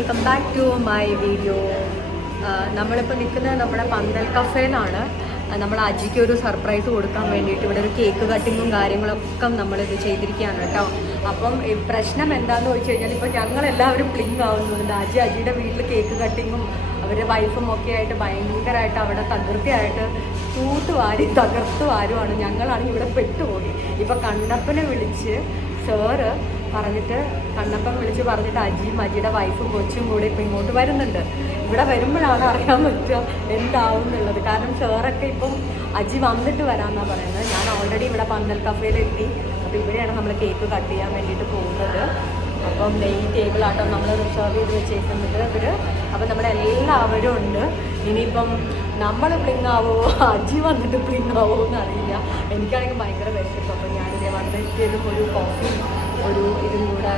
Welcome back to my video. നമ്മളിപ്പോൾ നിൽക്കുന്നത് നമ്മുടെ പന്തൽ കഫേയിലാണ്. നമ്മൾ അജിക്ക് ഒരു സർപ്രൈസ് കൊടുക്കാൻ വേണ്ടിയിട്ട് ഇവിടെ ഒരു കേക്ക് കട്ടിങ്ങും കാര്യങ്ങളൊക്കെ നമ്മളിത് ചെയ്തിരിക്കുകയാണ് കേട്ടോ. അപ്പം പ്രശ്നം എന്താണെന്ന് ചോദിച്ചു കഴിഞ്ഞാൽ ഇപ്പോൾ ഞങ്ങളെല്ലാവരും പ്ലിങ് ആവുന്നുണ്ട്. അജിയുടെ വീട്ടിൽ കേക്ക് കട്ടിങ്ങും അവരുടെ വൈഫും ഒക്കെ ആയിട്ട് ഭയങ്കരമായിട്ട് അവിടെ തകൃതിയായിട്ട് തകർത്ത് വാരുവാണ്. ഞങ്ങളാണെങ്കിൽ ഇവിടെ പെട്ടുപോയി. ഇപ്പം കണ്ണപ്പനെ വിളിച്ച് സാറ് പറഞ്ഞിട്ട് കണ്ണപ്പൻ വിളിച്ച് പറഞ്ഞിട്ട് അജിയുടെ വൈഫും കൊച്ചും കൂടെ ഇപ്പം ഇങ്ങോട്ട് വരുന്നുണ്ട്. ഇവിടെ വരുമ്പോഴാണ് അറിയാൻ പറ്റുക എന്താവും എന്നുള്ളത്. കാരണം സാറൊക്കെ ഇപ്പം അജി വന്നിട്ട് വരാമെന്നാണ് പറയുന്നത്. ഞാൻ ഓൾറെഡി ഇവിടെ പന്തൽ കഫേയിലെത്തി. അപ്പോൾ ഇവിടെയാണ് നമ്മൾ കേക്ക് കട്ട് ചെയ്യാൻ വേണ്ടിയിട്ട് പോകുന്നത്. അപ്പം ഈ ടേബിളാട്ടോ നമ്മൾ റിസർവ് ചെയ്ത് വെച്ചേക്കുന്നത് ഇവർ. അപ്പം നമ്മുടെ എല്ലാവരും ഉണ്ട്. ഇനിയിപ്പം നമ്മൾ പ്ലിങ് ആവോ അജി വന്നിട്ട് പ്ലിങ് ആവോ എന്നറിയില്ല. എനിക്കാണെങ്കിൽ ഭയങ്കര വിശപ്പ്. അപ്പം ഞാനിതേ വന്നിട്ടും ഒരു കോഫി ഇതും കൂടെ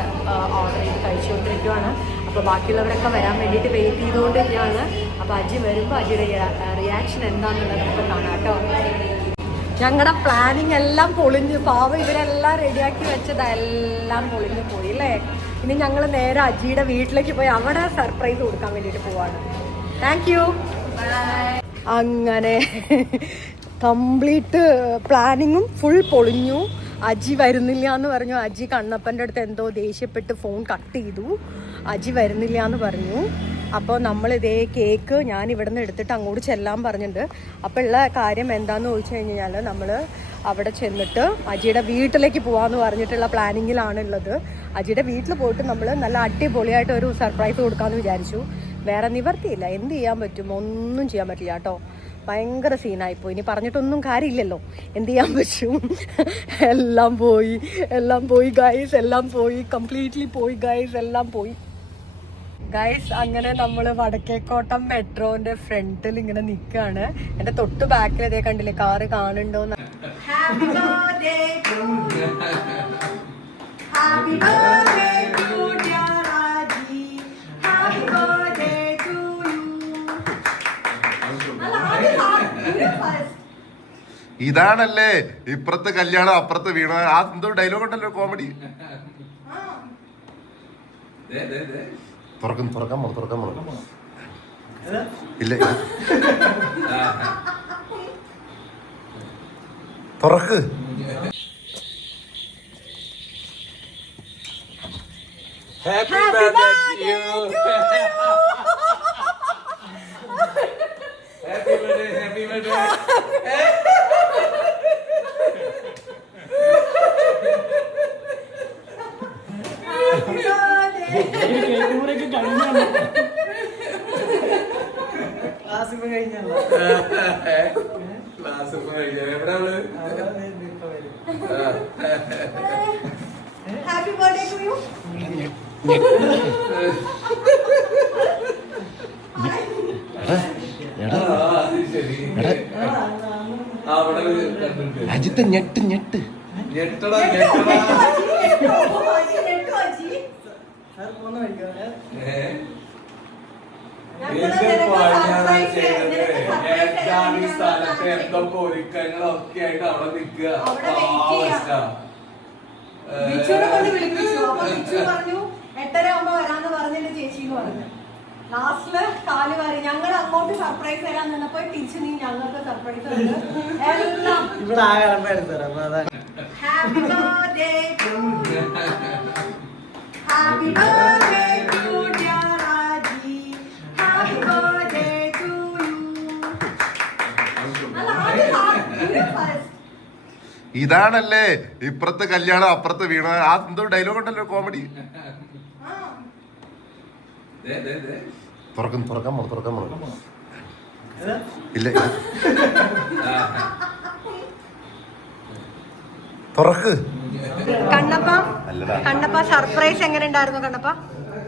ഓർഡർ ചെയ്ത് കഴിച്ചുകൊണ്ടിരിക്കുകയാണ്. അപ്പോൾ ബാക്കിയുള്ളവരൊക്കെ വരാൻ വേണ്ടിയിട്ട് വെയിറ്റ് ചെയ്തുകൊണ്ടിരിക്കുകയാണ്. അപ്പോൾ അജി വരുമ്പോൾ അജിയുടെ റിയാക്ഷൻ എന്താണെന്നുള്ളത് നമുക്ക് കാണാം കേട്ടോ. ഞങ്ങളുടെ പ്ലാനിങ് എല്ലാം പൊളിഞ്ഞു. പാവം ഇവരെല്ലാം റെഡിയാക്കി വെച്ചതെല്ലാം പൊളിഞ്ഞു പോയി അല്ലേ. ഇനി ഞങ്ങൾ നേരെ അജിയുടെ വീട്ടിലേക്ക് പോയി അവിടെ സർപ്രൈസ് കൊടുക്കാൻ വേണ്ടിയിട്ട് പോവാണ്. Thank you. അങ്ങനെ കംപ്ലീറ്റ് പ്ലാനിങ്ങും ഫുൾ പൊളിഞ്ഞു. അജി വരുന്നില്ല എന്ന് പറഞ്ഞു. അജി കണ്ണപ്പൻ്റെ അടുത്ത് എന്തോ ദേഷ്യപ്പെട്ട് ഫോൺ കട്ട് ചെയ്തു. അജി വരുന്നില്ല എന്ന് പറഞ്ഞു. അപ്പോൾ നമ്മളിതേ കേക്ക് ഞാൻ ഇവിടെ നിന്ന് എടുത്തിട്ട് അങ്ങോട്ട് ചെല്ലാൻ പറഞ്ഞിട്ടുണ്ട്. അപ്പോൾ ഉള്ള കാര്യം എന്താണെന്ന് ചോദിച്ചു കഴിഞ്ഞാൽ നമ്മൾ അവിടെ ചെന്നിട്ട് അജിയുടെ വീട്ടിലേക്ക് പോകാമെന്ന് പറഞ്ഞിട്ടുള്ള പ്ലാനിങ്ങിലാണുള്ളത്. അജിയുടെ വീട്ടിൽ പോയിട്ട് നമ്മൾ നല്ല അടിപൊളിയായിട്ട് ഒരു സർപ്രൈസ് കൊടുക്കാമെന്ന് വിചാരിച്ചു. വേറെ നിവർത്തിയില്ല. എന്ത് ചെയ്യാൻ പറ്റും? ഒന്നും ചെയ്യാൻ പറ്റില്ല കേട്ടോ. ഭയങ്കര സീനായിപ്പോയി. ഇനി പറഞ്ഞിട്ടൊന്നും കാര്യമില്ലല്ലോ. എന്ത് ചെയ്യാൻ പറ്റും? എല്ലാം പോയി ഗൈസ്. എല്ലാം പോയി. കംപ്ലീറ്റ്ലി പോയി ഗൈസ്. എല്ലാം പോയി ഗൈസ്. അങ്ങനെ നമ്മൾ വടക്കേക്കോട്ടം മെട്രോന്റെ ഫ്രണ്ടിൽ ഇങ്ങനെ നിൽക്കുകയാണ്. എൻ്റെ തൊട്ട് ബാക്കിൽ ഇതേ കണ്ടില്ലേ കാറ് കാണുന്നുണ്ടോന്ന്. Happy birthday to you. Happy birthday to dear Aji. Happy birthday to you. ഇതാണല്ലേ ഇപ്പുറത്തെ കല്യാണം അപ്പുറത്ത് വീണ ആ എന്തോ ഡയലോഗ് ഉണ്ടല്ലോ കോമഡി. തുറക്കാൻ ഇല്ല തുറക്ക്. Happy birthday to you. Happy birthday. Happy birthday to you. Ajith ഞെട്ട് എന്തൊക്കെ ഒരുക്കങ്ങളൊക്കെ ആയിട്ട് അവിടെ നിൽക്കുക. പറഞ്ഞു 8:30 വരാന്ന് പറഞ്ഞിട്ട് ചേച്ചിന്ന് പറഞ്ഞു. ലാസ്റ്റില് കാല് വാരി ഞങ്ങൾ അങ്ങോട്ട് സർപ്രൈസ് തരാൻ നിന്നപ്പോ തിരിച്ചു നീ ഞങ്ങൾക്ക് സർപ്രൈസ് തന്നു. എല്ലാം happy birthday to you. Happy birthday to dear Aji. Happy birthday to you. ഇതാണല്ലേ ഇപ്പുറത്തെ കല്യാണം അപ്പുറത്ത് വീണ ആ എന്തോ ഡയലോഗ് ഉണ്ടല്ലോ കോമഡി. തുറക്കാൻ ഇല്ല തുറക്ക്. കണ്ണപ്പ സർപ്രൈസ് എങ്ങനെ ഉണ്ടായിരുന്നു കണ്ണപ്പ?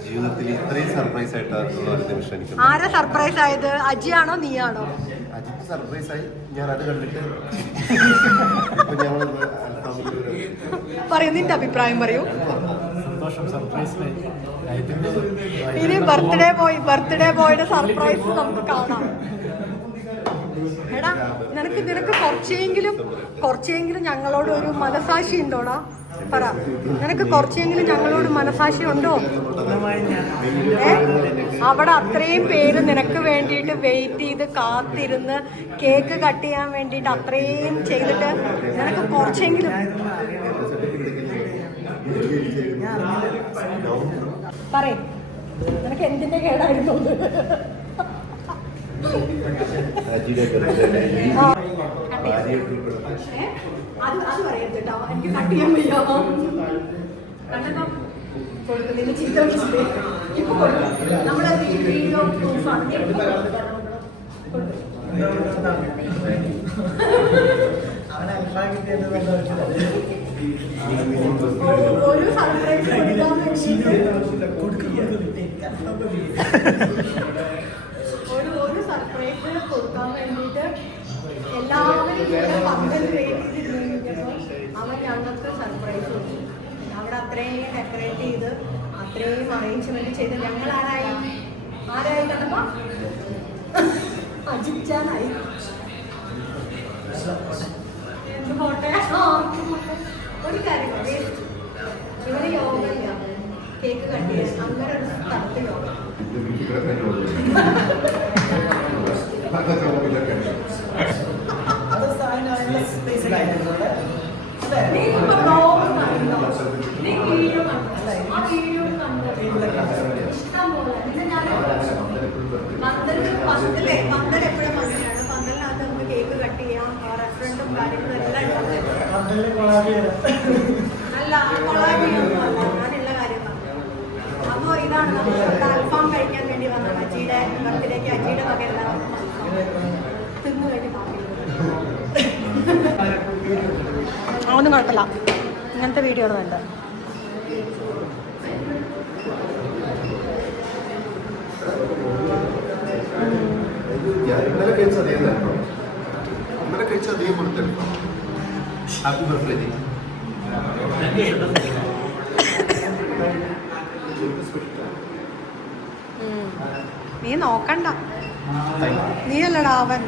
ജീവിതത്തിൽ ഇത്രയും സർപ്രൈസ് ആയിട്ടുള്ള ഒരു നിമിഷം എനിക്ക്. ആരാ സർപ്രൈസ് ആയത്? അജിയാണോ നീയാണോ? അജിത്ത് സർപ്രൈസ് ആയി. ഞാൻ അത് കണ്ടിട്ട് പറയൂ, നിന്റെ അഭിപ്രായം പറയൂ. ഇനി ബർത്ത്ഡേ ബോയുടെ സർപ്രൈസ് നമുക്ക് കാണാം. എടാ നിനക്ക് കുറച്ചെങ്കിലും ഞങ്ങളോട് ഒരു മനസാക്ഷി ഉണ്ടോടാ? പറ, നിനക്ക് കുറച്ചെങ്കിലും ഞങ്ങളോട് മനസാക്ഷി ഉണ്ടോ? അവിടെ അത്രയും പേര് നിനക്ക് വേണ്ടിയിട്ട് വെയിറ്റ് ചെയ്ത് കാത്തിരുന്ന് കേക്ക് കട്ട് ചെയ്യാൻ വേണ്ടിയിട്ട് അത്രയും ചെയ്തിട്ട് നിനക്ക് കുറച്ചെങ്കിലും പറയേ, നിനക്ക് എന്തിന്റെ കേടായിരുന്നു? അത് പറയരുത് കേട്ടോ, എനിക്ക് കട്ട് ചെയ്യാൻ വയ്യ. കണ്ടോ കൊടുക്കുന്നതിന് ചിത്രം ഇപ്പൊ കൊടുക്കും. നമ്മളത് വീഡിയോ പ്രൂഫാണ്. ഒരു സർപ്രൈസ് ഒരു സർപ്രൈസ് കൊടുക്കാൻ വേണ്ടിയിട്ട് എല്ലാവരും ഇവിടെ പങ്കൽ വെയിറ്റ് ചെയ്തിരുന്നപ്പോൾ അവൻ ഞങ്ങൾക്ക് സർപ്രൈസ് കൊടുത്തു. അവിടെ അത്രയും ഡെക്കറേറ്റ് ചെയ്ത് അത്രയും അറേഞ്ച്മെന്റ് ചെയ്ത് ഞങ്ങൾ ആരായി കണ്ടപ്പോ അജിച്ചാനായി. എന്ത് പോട്ടെ, ഒരു കാര്യം ഇവര് യോഗയില്ല, കേക്ക് കട്ട് ചെയ്യാൻ അങ്ങനെ ഒരു സ്ഥലത്ത് യോഗ. പന്തൽ എപ്പോഴും അങ്ങനെയാണ്. പന്തലിനകത്ത് നമുക്ക് കേക്ക് കട്ട് ചെയ്യാം, റെസ്റ്റോറൻറ്റും കാര്യങ്ങളും എല്ലാം അല്ല കൊളാബിയൊന്നും അല്ല. ഞാനുള്ള കാര്യം പറഞ്ഞു. അതോ ഇതാണ് നമ്മൾ അൽഫാം കഴിക്കാൻ വേണ്ടി വന്നത്. അജിയുടെ ബർത്ത്ഡേക്ക് അജിയുടെ വക എല്ലാവർക്കും തിന്നു കഴിഞ്ഞ് ഒന്നും കുഴപ്പമില്ല. ഇങ്ങനത്തെ വീഡിയോ ആണ് വേണ്ടത്. ഇന്നലെ കഴിച്ച അതേപോലത്തെ ഹാപ്പി ബർത്ത്ഡേ. നീ നോക്കണ്ട, നീ അല്ലടാ അവൻ.